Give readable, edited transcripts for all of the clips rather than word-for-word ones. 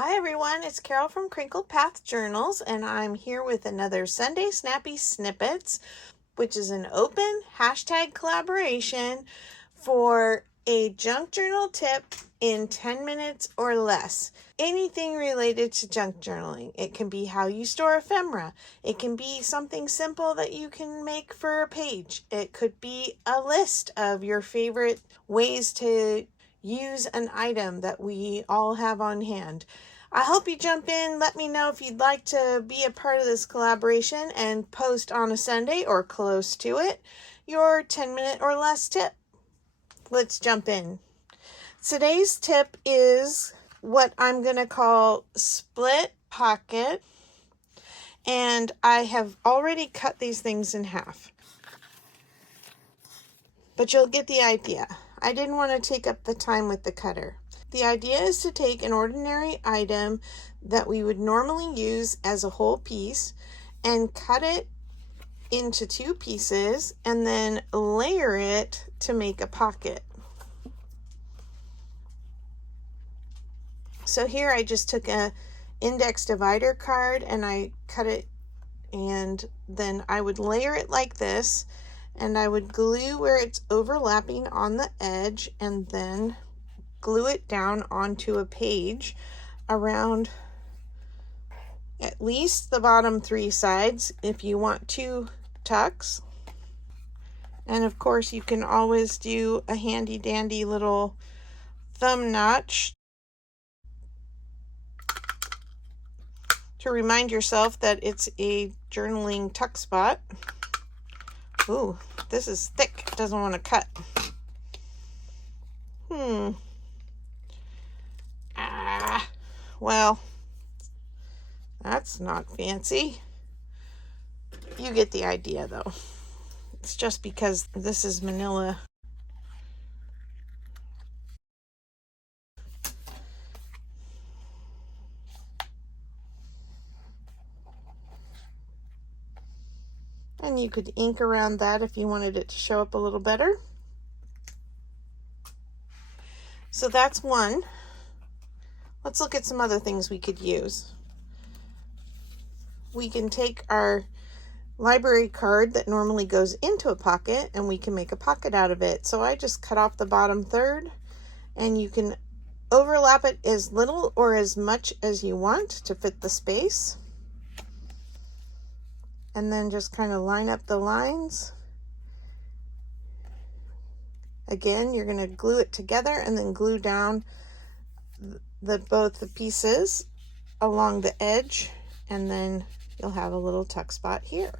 Hi everyone, it's Carol from CrinkledPath Journals, and I'm here with another Sunday Snappy Snippets, which is an open hashtag collaboration for a junk journal tip in 10 minutes or less. Anything related to junk journaling. It can be how you store ephemera. It can be something simple that you can make for a page. It could be a list of your favorite ways to use an item that we all have on hand. I hope you jump in. Let me know if you'd like to be a part of this collaboration and post on a Sunday or close to it your 10-minute or less tip. Let's jump in. Today's tip is what I'm going to call split pocket, and I have already cut these things in half. But you'll get the idea. I didn't want to take up the time with the cutter. The idea is to take an ordinary item that we would normally use as a whole piece and cut it into two pieces and then layer it to make a pocket. So here I just took a index divider card and I cut it, and then I would layer it like this, and I would glue where it's overlapping on the edge and then glue it down onto a page around at least the bottom three sides if you want two tucks. And of course you can always do a handy dandy little thumb notch to remind yourself that it's a journaling tuck spot. Ooh, this is thick. It doesn't want to cut. Well, that's not fancy. You get the idea though. It's just because this is manila. And you could ink around that if you wanted it to show up a little better. So that's one. Let's look at some other things we could use. We can take our library card that normally goes into a pocket and we can make a pocket out of it. So I just cut off the bottom third, and you can overlap it as little or as much as you want to fit the space. And then just kind of line up the lines. Again, you're going to glue it together and then glue down both the pieces along the edge, and then you'll have a little tuck spot here.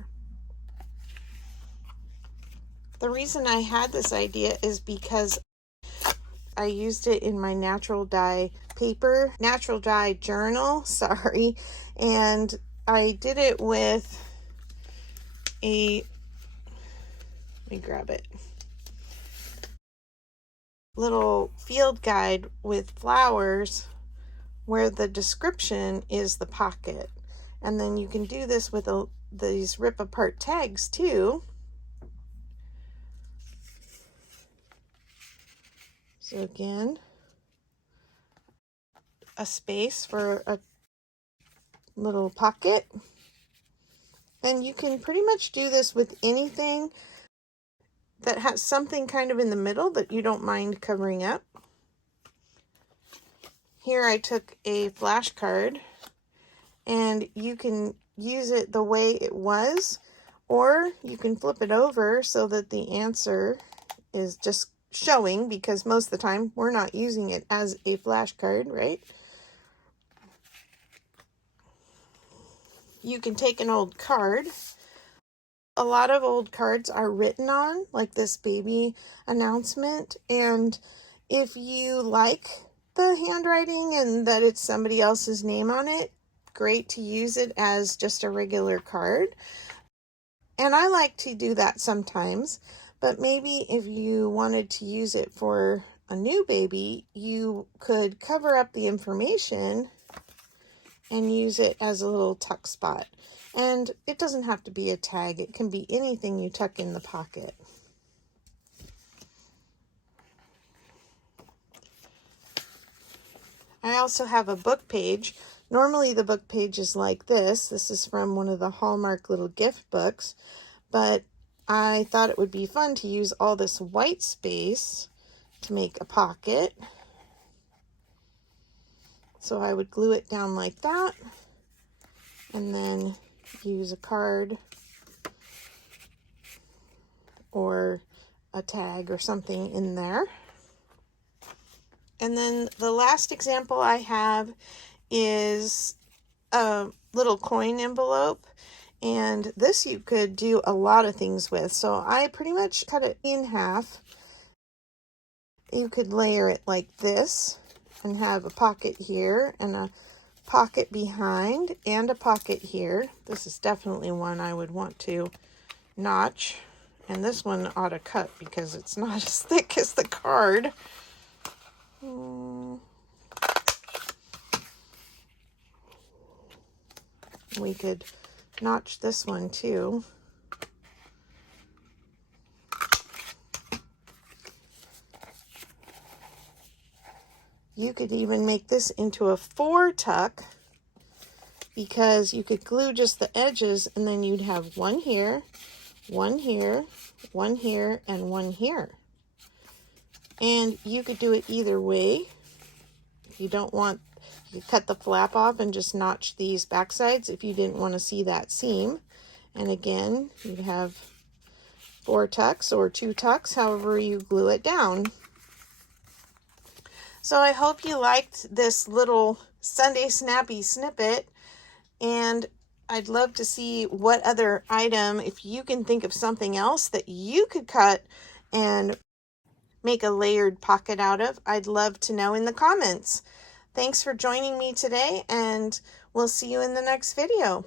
The reason I had this idea is because I used it in my natural dye journal, and I did it with let me grab it, little field guide with flowers where the description is the pocket. And then you can do this with these rip apart tags too. So again, a space for a little pocket. And you can pretty much do this with anything that has something kind of in the middle that you don't mind covering up. Here I took a flashcard, and you can use it the way it was, or you can flip it over so that the answer is just showing, because most of the time we're not using it as a flashcard, right? You can take an old card. A lot of old cards are written on, like this baby announcement, and if you like the handwriting and that it's somebody else's name on it, great to use it as just a regular card. And I like to do that sometimes, but maybe if you wanted to use it for a new baby, you could cover up the information and use it as a little tuck spot. And it doesn't have to be a tag. It can be anything you tuck in the pocket. I also have a book page. Normally the book page is like this. This is from one of the Hallmark little gift books, but I thought it would be fun to use all this white space to make a pocket. So I would glue it down like that and then use a card or a tag or something in there. And then the last example I have is a little coin envelope, and this you could do a lot of things with. So I pretty much cut it in half. You could layer it like this and have a pocket here and a pocket behind and a pocket here. This is definitely one I would want to notch, and this one ought to cut because it's not as thick as the card. We could notch this one too. You could even make this into a 4-tuck because you could glue just the edges and then you'd have one here, one here, one here, and one here. And you could do it either way. If you don't want, you could cut the flap off and just notch these back sides if you didn't want to see that seam. And again, you'd have 4 tucks or 2 tucks, however you glue it down. So I hope you liked this little Sunday Snappy snippet, and I'd love to see what other item, if you can think of something else that you could cut and make a layered pocket out of. I'd love to know in the comments. Thanks for joining me today, and we'll see you in the next video.